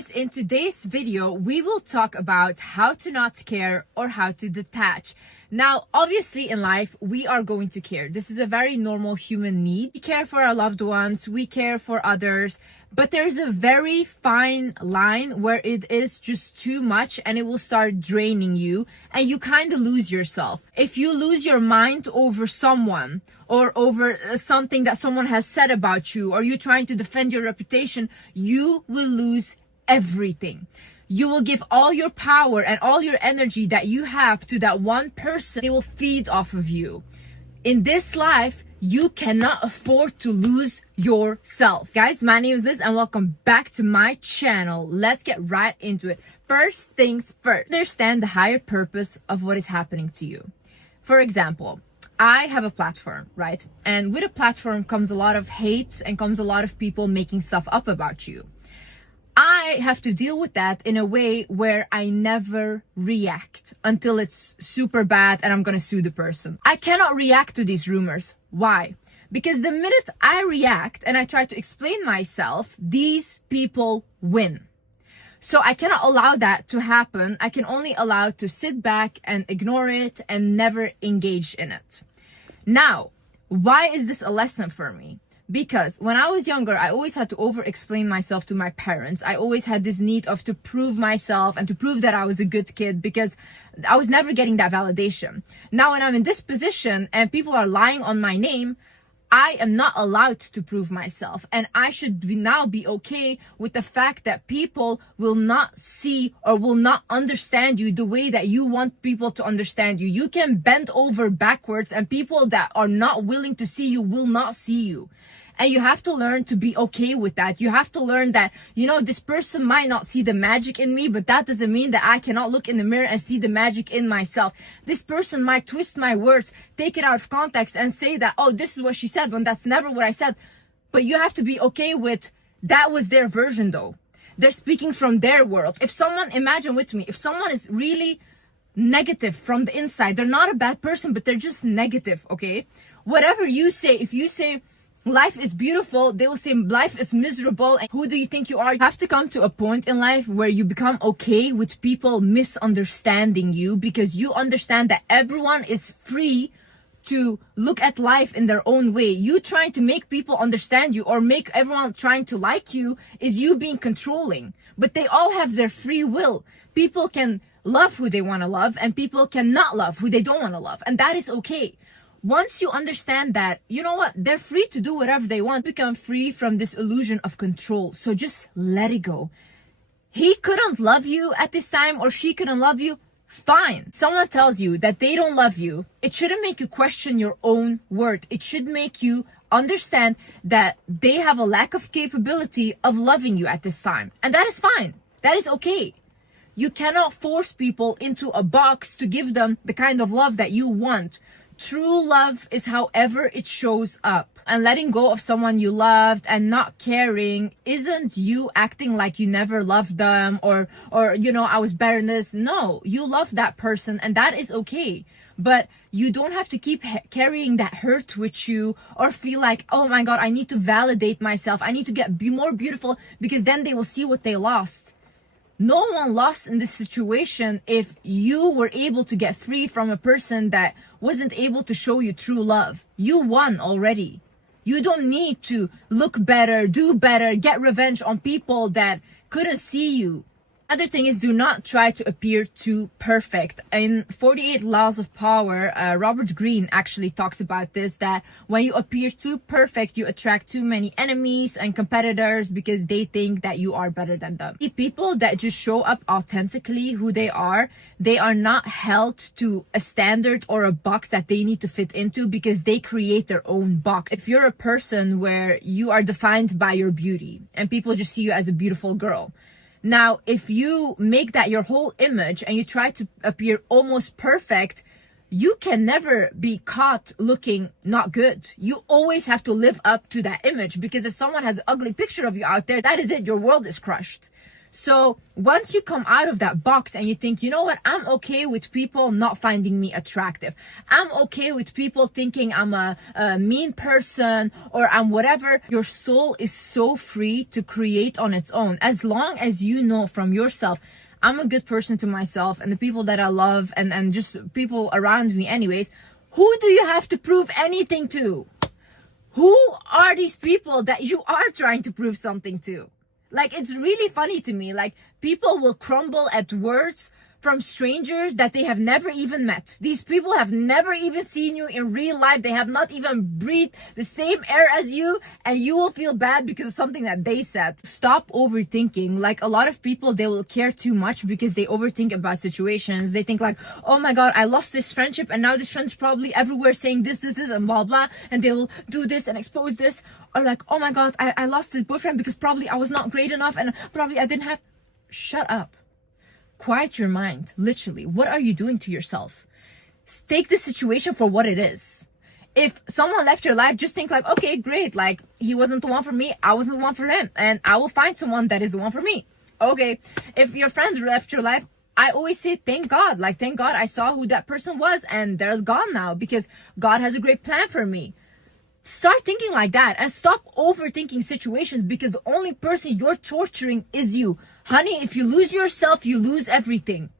guys, in today's video, we will talk about how to not care or how to detach. Now, obviously in life, we are going to care. This is a very normal human need. We care for our loved ones, we care for others, but there's a very fine line where it is just too much and it will start draining you and you kind of lose yourself. If you lose your mind over someone or over something that someone has said about you, or you trying to defend your reputation, you will lose everything. You will give all your power and all your energy that you have to that one person. They will feed off of you. In this life, you cannot afford to lose yourself. Guys, my name is Liz and welcome back to my channel. Let's get right into it. First things first, understand the higher purpose of what is happening to you. For example, I have a platform, right? And with a platform comes a lot of hate and comes a lot of people making stuff up about you. I have to deal with that in a way where I never react until it's super bad and I'm gonna sue the person. I cannot react to these rumors. Why? Because the minute I react and I try to explain myself, these people win. So I cannot allow that to happen. I can only allow to sit back and ignore it and never engage in it. Now, why is this a lesson for me? Because when I was younger, I always had to over-explain myself to my parents. I always had this need of to prove myself and to prove that I was a good kid because I was never getting that validation. Now, when I'm in this position and people are lying on my name, I am not allowed to prove myself, and I should now be okay with the fact that people will not see or will not understand you the way that you want people to understand you. You can bend over backwards and people that are not willing to see you will not see you. And you have to learn to be okay with that. You have to learn that, you know, this person might not see the magic in me, but that doesn't mean that I cannot look in the mirror and see the magic in myself. This person might twist my words, take it out of context and say that, oh, this is what she said when that's never what I said. But you have to be okay with that was their version though. They're speaking from their world. If someone, imagine with me, if someone is really negative from the inside, they're not a bad person, but they're just negative, okay? Whatever you say, if you say, life is beautiful, they will say life is miserable and who do you think you are? You have to come to a point in life where you become okay with people misunderstanding you because you understand that everyone is free to look at life in their own way. You trying to make people understand you or make everyone trying to like you is you being controlling. But they all have their free will. People can love who they want to love and people cannot love who they don't want to love. And that is okay. Once you understand that, you know what, they're free to do whatever they want, become free from this illusion of control. So just let it go. He couldn't love you at this time or she couldn't love you. Fine. Someone tells you that they don't love you. It shouldn't make you question your own worth. It should make you understand that they have a lack of capability of loving you at this time. And that is fine. That is okay. You cannot force people into a box to give them the kind of love that you want. True love is however it shows up. And letting go of someone you loved and not caring isn't you acting like you never loved them or you know, I was better than this. No, you love that person and that is okay. But you don't have to keep carrying that hurt with you or feel like, oh my God, I need to validate myself. I need to be more beautiful because then they will see what they lost. No one lost in this situation if you were able to get free from a person that wasn't able to show you true love. You won already. You don't need to look better, do better, get revenge on people that couldn't see you. Other thing is, do not try to appear too perfect. In 48 Laws of Power, Robert Greene actually talks about this, that when you appear too perfect, you attract too many enemies and competitors because they think that you are better than them. The people that just show up authentically who they are not held to a standard or a box that they need to fit into because they create their own box. If you're a person where you are defined by your beauty and people just see you as a beautiful girl, now, if you make that your whole image and you try to appear almost perfect, you can never be caught looking not good. You always have to live up to that image because if someone has an ugly picture of you out there, that is it. Your world is crushed. So once you come out of that box and you think, you know what, I'm okay with people not finding me attractive. I'm okay with people thinking I'm a mean person or I'm whatever. Your soul is so free to create on its own. As long as you know from yourself, I'm a good person to myself and the people that I love and just people around me anyways. Who do you have to prove anything to? Who are these people that you are trying to prove something to? Like, it's really funny to me. Like, people will crumble at words from strangers that they have never even met. These people have never even seen you in real life. They have not even breathed the same air as you, and you will feel bad because of something that they said. Stop overthinking. Like, a lot of people, they will care too much because they overthink about situations. They think like, oh my God, I lost this friendship and now this friend's probably everywhere saying this and blah, blah. And they will do this and expose this. Or like, oh my God, I lost this boyfriend because probably I was not great enough and probably I didn't have... Shut up. Quiet your mind. Literally, what are you doing to yourself? Take the situation for what it is. If someone left your life, just think like, okay, great. Like, he wasn't the one for me. I wasn't the one for him. And I will find someone that is the one for me. Okay. If your friends left your life, I always say, thank God. Like, thank God I saw who that person was and they're gone now because God has a great plan for me. Start thinking like that and stop overthinking situations because the only person you're torturing is you. Honey, if you lose yourself, you lose everything.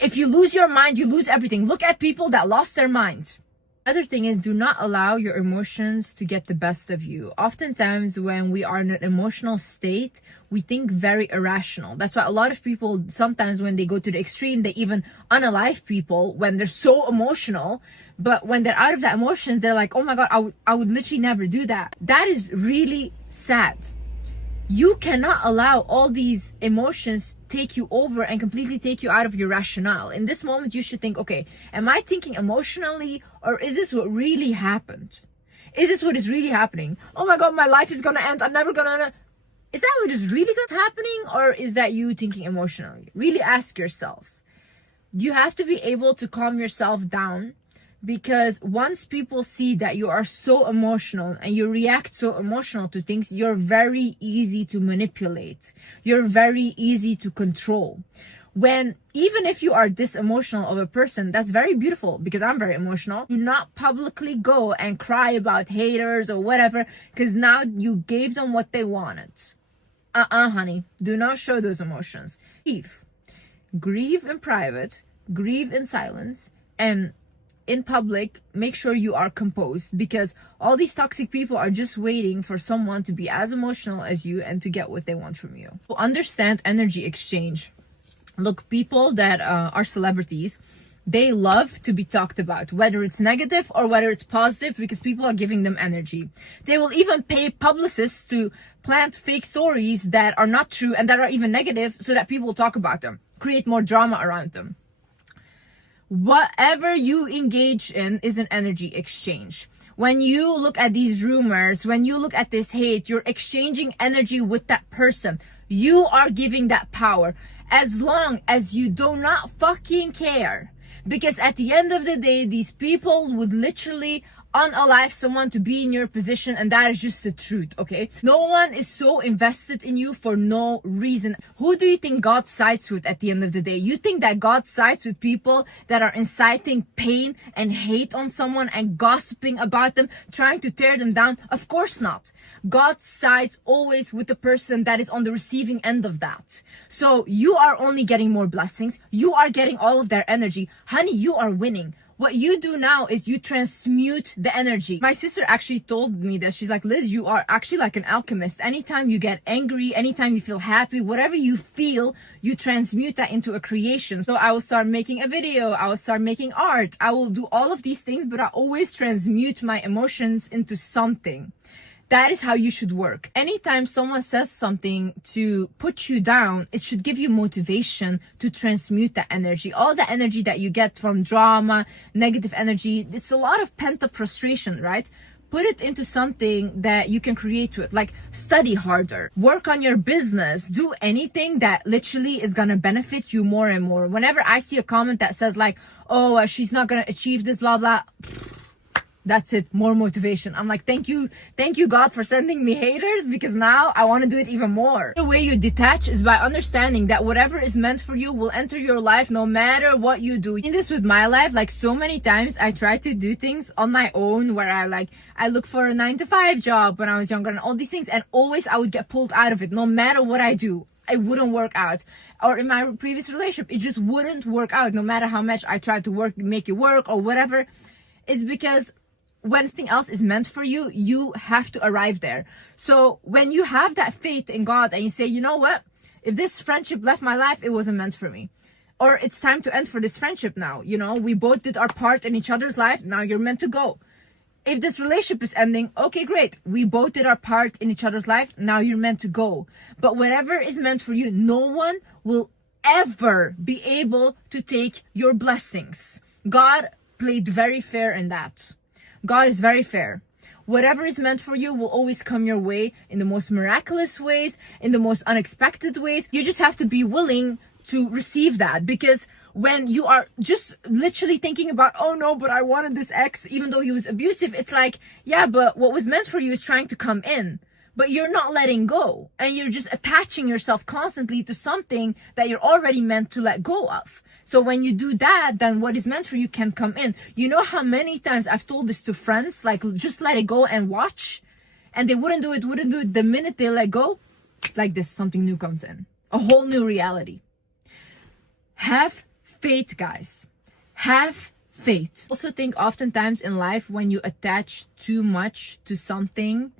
If you lose your mind, you lose everything. Look at people that lost their mind. Other thing is, do not allow your emotions to get the best of you. Oftentimes when we are in an emotional state, we think very irrational. That's why a lot of people, sometimes when they go to the extreme, they even unalive people when they're so emotional. But when they're out of that emotions, they're like, oh my God, I would literally never do that. That is really sad. You cannot allow all these emotions take you over and completely take you out of your rationale. In this moment, you should think, okay, am I thinking emotionally or is this what really happened? Is this what is really happening? Oh my God, my life is gonna end. I'm never gonna... Is that what is really happening or is that you thinking emotionally? Really ask yourself. You have to be able to calm yourself down. Because once people see that you are so emotional and you react so emotional to things, you're very easy to manipulate. You're very easy to control. When, even if you are this emotional of a person, that's very beautiful because I'm very emotional. Do not publicly go and cry about haters or whatever because now you gave them what they wanted. Honey, do not show those emotions. Grieve in private, grieve in silence, and in public, make sure you are composed because all these toxic people are just waiting for someone to be as emotional as you and to get what they want from you. So understand energy exchange. Look, people that are celebrities, they love to be talked about, whether it's negative or whether it's positive, because people are giving them energy. They will even pay publicists to plant fake stories that are not true and that are even negative so that people will talk about them, create more drama around them. Whatever you engage in is an energy exchange. When you look at these rumors, when you look at this hate, you're exchanging energy with that person. You are giving that power. As long as you do not fucking care. Because at the end of the day, these people would literally unalive someone to be in your position, and that is just the truth, okay? No one is so invested in you for no reason. Who do you think God sides with at the end of the day? You think that God sides with people that are inciting pain and hate on someone and gossiping about them, trying to tear them down? Of course not. God sides always with the person that is on the receiving end of that. So you are only getting more blessings. You are getting all of their energy. Honey, you are winning. What you do now is you transmute the energy. My sister actually told me that she's like, Liz, you are actually like an alchemist. Anytime you get angry, anytime you feel happy, whatever you feel, you transmute that into a creation. So I will start making a video. I will start making art. I will do all of these things, but I always transmute my emotions into something. That is how you should work. Anytime someone says something to put you down, it should give you motivation to transmute that energy. All the energy that you get from drama, negative energy, it's a lot of pent-up frustration, right? Put it into something that you can create with, like study harder, work on your business, do anything that literally is gonna benefit you more and more. Whenever I see a comment that says like, oh, she's not gonna achieve this, blah, blah, That's it, more motivation. I'm like, thank you God for sending me haters, because now I want to do it even more. The way you detach is by understanding that whatever is meant for you will enter your life no matter what you do. In this with my life, like so many times I try to do things on my own, where I look for a 9-to-5 job when I was younger and all these things, and always I would get pulled out of it. No matter what I do, it wouldn't work out. Or in my previous relationship, it just wouldn't work out no matter how much I tried to make it work or whatever. It's because when something else is meant for you, you have to arrive there. So when you have that faith in God and you say, you know what, if this friendship left my life, it wasn't meant for me, or it's time to end for this friendship now, you know, we both did our part in each other's life, now you're meant to go. If this relationship is ending, okay, great, we both did our part in each other's life, now you're meant to go. But whatever is meant for you, no one will ever be able to take your blessings. God played very fair in that. God is very fair. Whatever is meant for you will always come your way in the most miraculous ways, in the most unexpected ways. You just have to be willing to receive that, because when you are just literally thinking about, oh no, but I wanted this ex even though he was abusive, it's like, yeah, but what was meant for you is trying to come in, but you're not letting go, and you're just attaching yourself constantly to something that you're already meant to let go of. So when you do that, then what is meant for you can come in. You know how many times I've told this to friends, like, just let it go and watch, and they wouldn't do it. The minute they let go, like this, something new comes in, a whole new reality. Have faith, guys. Have faith. I also think oftentimes in life, when you attach too much to something,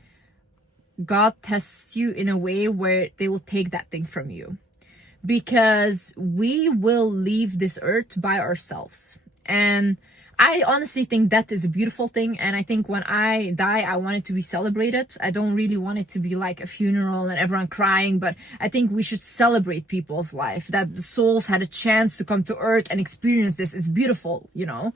God tests you in a way where they will take that thing from you, because we will leave this earth by ourselves. And I honestly think that is a beautiful thing, and I think when I die, I want it to be celebrated. I don't really want it to be like a funeral and everyone crying, but I think we should celebrate people's life, that the souls had a chance to come to earth and experience this. It's beautiful, you know.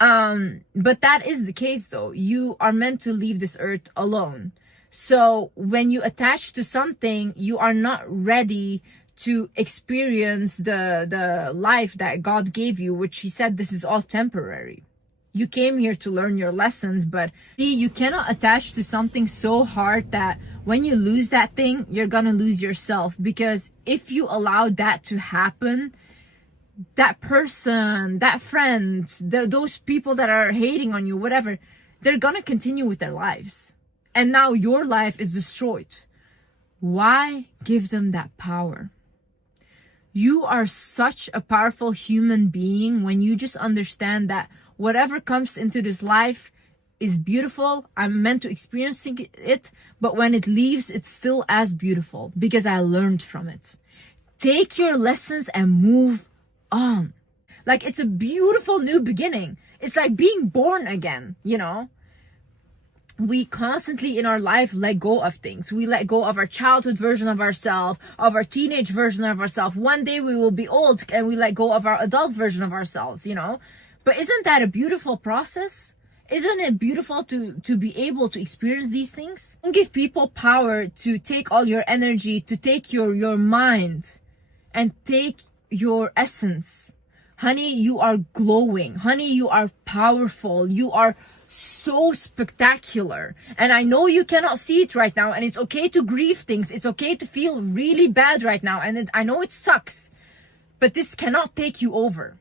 But that is the case though. You are meant to leave this earth alone. So when you attach to something, you are not ready to experience the life that God gave you, which he said this is all temporary. You came here to learn your lessons, but see, you cannot attach to something so hard that when you lose that thing, you're gonna lose yourself. Because if you allow that to happen, that person, that friend, those people that are hating on you, whatever, they're gonna continue with their lives. And now your life is destroyed. Why give them that power? You are such a powerful human being when you just understand that whatever comes into this life is beautiful. I'm meant to experience it, but when it leaves, it's still as beautiful because I learned from it. Take your lessons and move on. Like, it's a beautiful new beginning. It's like being born again, you know? We constantly in our life let go of things. We let go of our childhood version of ourselves, of our teenage version of ourselves. One day we will be old and we let go of our adult version of ourselves, you know? But isn't that a beautiful process? Isn't it beautiful to be able to experience these things? Don't give people power to take all your energy, to take your mind and take your essence. Honey, you are glowing. Honey, you are powerful. You are so spectacular, and I know you cannot see it right now, and it's okay to grieve things. It's okay to feel really bad right now, and I know it sucks, but this cannot take you over.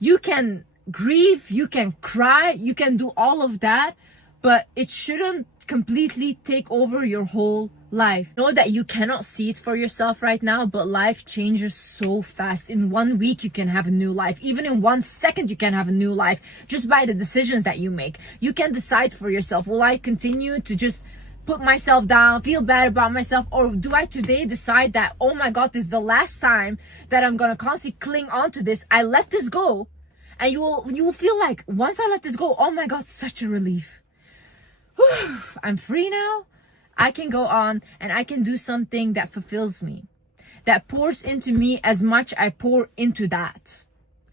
You can grieve, you can cry, you can do all of that, but it shouldn't completely take over your whole life. Know that you cannot see it for yourself right now, but life changes so fast. In 1 week you can have a new life. Even in 1 second you can have a new life, just by the decisions that you make. You can decide for yourself, will I continue to just put myself down, feel bad about myself, or do I today decide that, oh my God, this is the last time that I'm gonna constantly cling on to this. I let this go, and you will feel like, once I let this go, oh my God, such a relief. Whew, I'm free now. I can go on and I can do something that fulfills me, that pours into me as much I pour into that,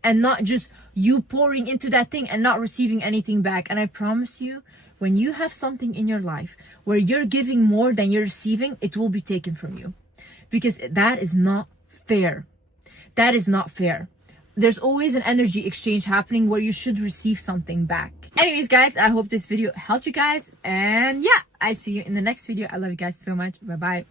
and not just you pouring into that thing and not receiving anything back. And I promise you, when you have something in your life where you're giving more than you're receiving, it will be taken from you, because that is not fair. That is not fair. There's always an energy exchange happening where you should receive something back. Anyways, guys, I hope this video helped you guys. And yeah, I see you in the next video. I love you guys so much. Bye-bye.